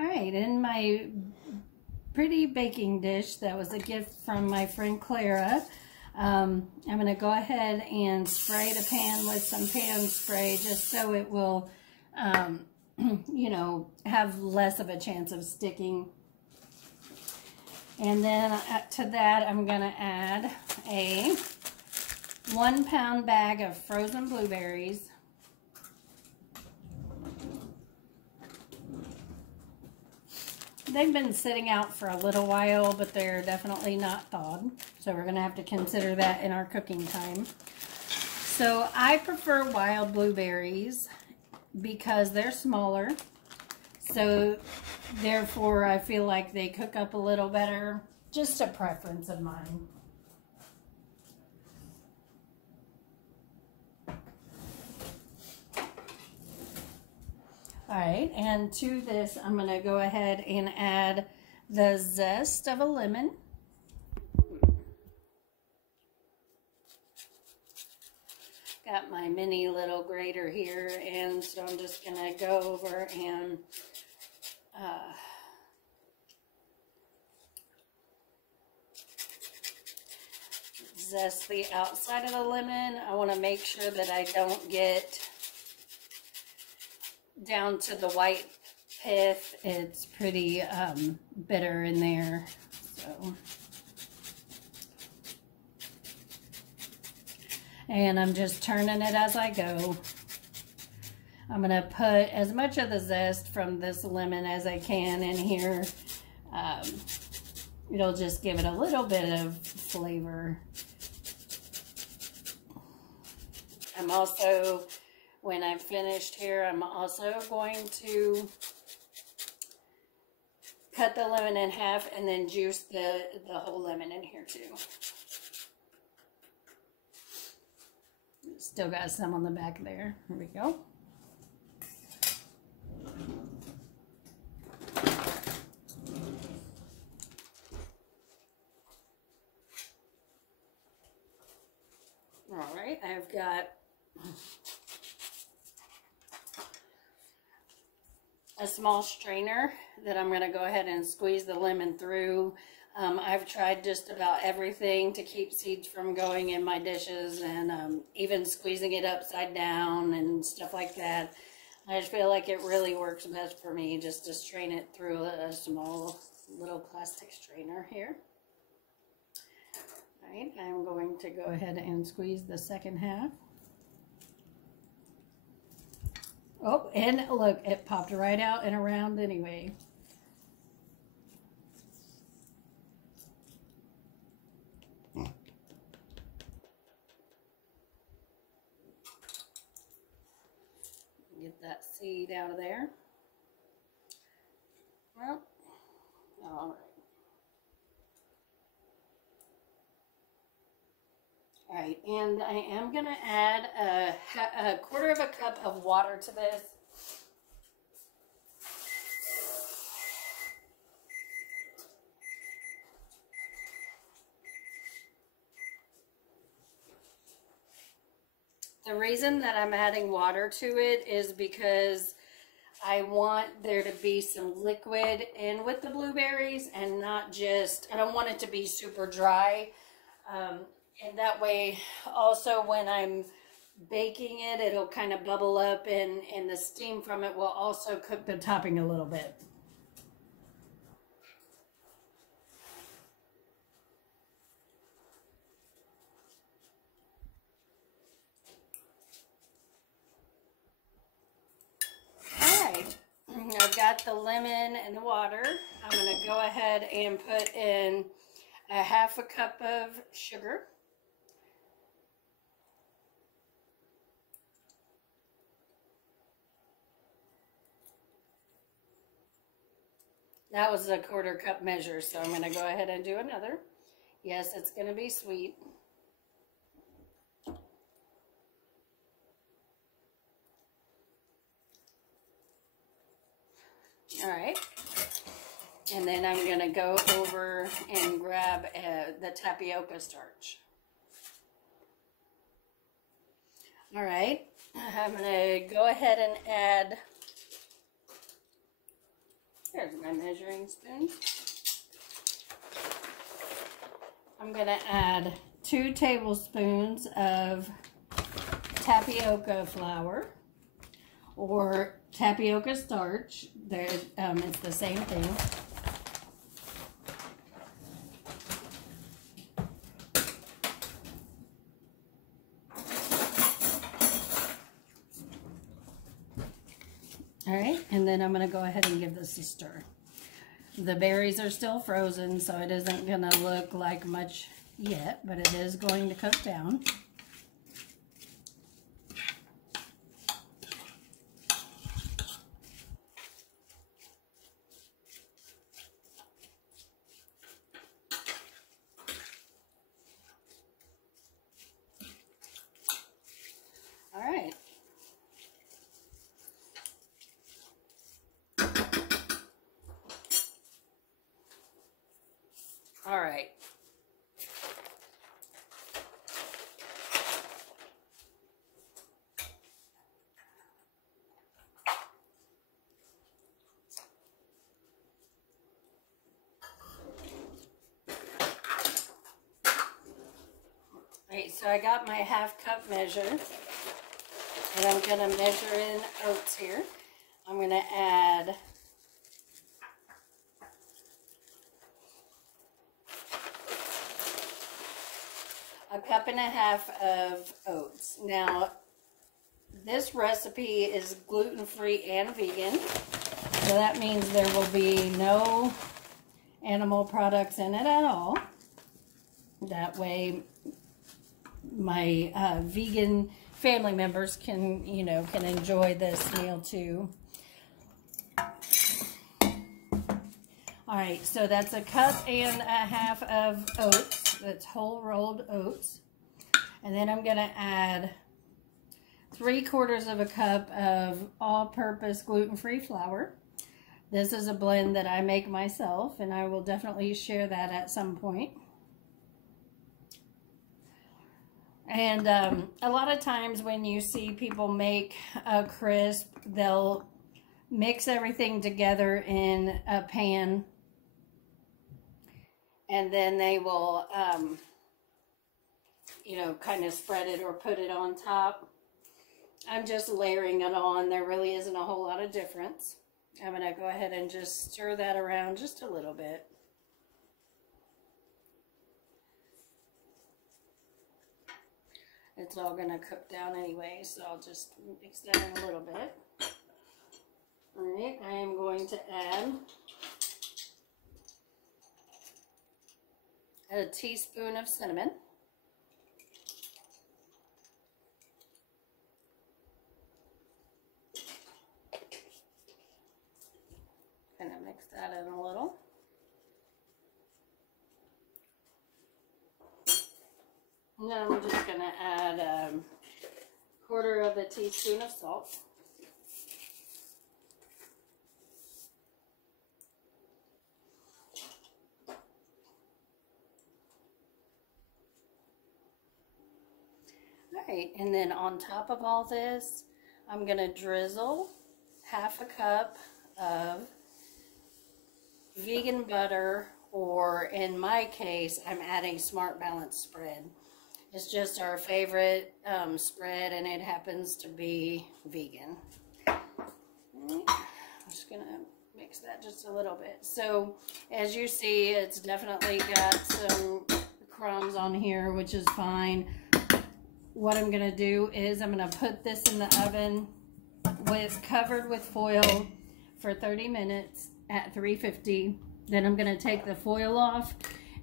All right, in my pretty baking dish that was a gift from my friend Clara, I'm going to go ahead and spray the pan with some pan spray just so it will, you know, have less of a chance of sticking. And then to that, I'm going to add a 1 pound bag of frozen blueberries. They've been sitting out for a little while, but they're definitely not thawed. So we're going to have to consider that in our cooking time. So I prefer wild blueberries because they're smaller. So therefore I feel like they cook up a little better. Just a preference of mine. All right, and to this, I'm going to go ahead and add the zest of a lemon. Got my mini little grater here, and so I'm just going to go over and zest the outside of the lemon. I want to make sure that I don't get down to the white pith. It's pretty bitter in there. So, and I'm just turning it as I go. I'm going to put as much of the zest from this lemon as I can in here. It'll just give it a little bit of flavor. I'm also, when I'm finished here, I'm also going to cut the lemon in half and then juice the whole lemon in here too. Still got some on the back there. Here we go. All right, I've got a small strainer that I'm going to go ahead and squeeze the lemon through. I've tried just about everything to keep seeds from going in my dishes, and even squeezing it upside down and stuff like that. I just feel like it really works best for me just to strain it through a small little plastic strainer here. All right, I'm going to go ahead and squeeze the second half. Oh, and look, it popped right out and around anyway. Get that seed out of there. Well, all right. All right, and I am going to add a quarter of a cup of water to this. The reason that I'm adding water to it is because I want there to be some liquid in with the blueberries and not just, I don't want it to be super dry. And that way, also when I'm baking it, it'll kind of bubble up and the steam from it will also cook the topping a little bit. Alright, I've got the lemon and the water. I'm going to go ahead and put in a half a cup of sugar. That was a quarter cup measure, so I'm going to go ahead and do another. Yes, it's going to be sweet. All right. And then I'm going to go over and grab the tapioca starch. All right. I'm going to go ahead and add, there's my measuring spoon. I'm going to add 2 tablespoons of tapioca flour or tapioca starch. It's the same thing. All right, and then I'm going to go ahead and give this a stir. The berries are still frozen, so it isn't going to look like much yet, but it is going to cook down. All right. All right. Alright, so I got my half-cup measure, and I'm going to measure in oats here. I'm going to add a cup and a half of oats. Now, this recipe is gluten-free and vegan, so that means there will be no animal products in it at all. That way, my vegan family members can enjoy this meal too. All right, so that's a cup and a half of oats. That's whole rolled oats. And then I'm gonna add 3/4 of a cup of all-purpose gluten-free flour. This is a blend that I make myself, and I will definitely share that at some point. And a lot of times when you see people make a crisp, they'll mix everything together in a pan, and then they will, kind of spread it or put it on top. I'm just layering it on. There really isn't a whole lot of difference. I'm going to go ahead and just stir that around just a little bit. It's all going to cook down anyway, so I'll just mix that in a little bit. Alright, I am going to add a teaspoon of cinnamon. Kind of mix that in a little. And then I'm just going to add a 1/4 of a teaspoon of salt. Alright, and then on top of all this, I'm going to drizzle 1/2 cup of vegan butter, or in my case, I'm adding Smart Balance spread. It's just our favorite spread, and it happens to be vegan. I'm just going to mix that just a little bit. So, as you see, it's definitely got some crumbs on here, which is fine. What I'm going to do is I'm going to put this in the oven covered with foil for 30 minutes at 350. Then I'm going to take the foil off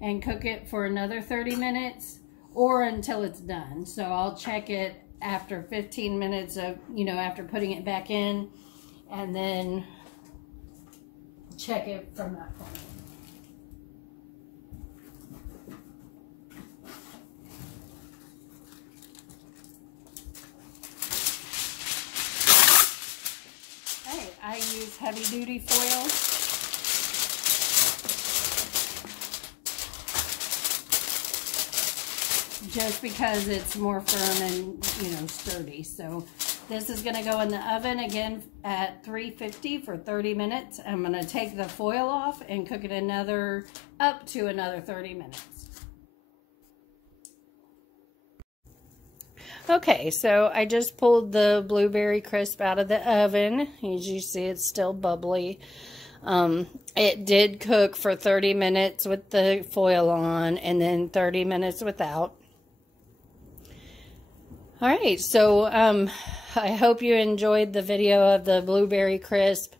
and cook it for another 30 minutes or until it's done. So I'll check it after 15 minutes of, after putting it back in, and then check it from that point. Okay, I use heavy duty foil. Just because it's more firm and, sturdy. So This is going to go in the oven again at 350 for 30 minutes. I'm going to take the foil off and cook it up to another 30 minutes. Okay, so I just pulled the blueberry crisp out of the oven. As you see, it's still bubbly. It did cook for 30 minutes with the foil on and then 30 minutes without. All right, so I hope you enjoyed the video of the blueberry crisp.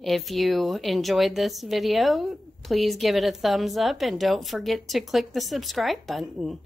If you enjoyed this video, please give it a thumbs up and don't forget to click the subscribe button.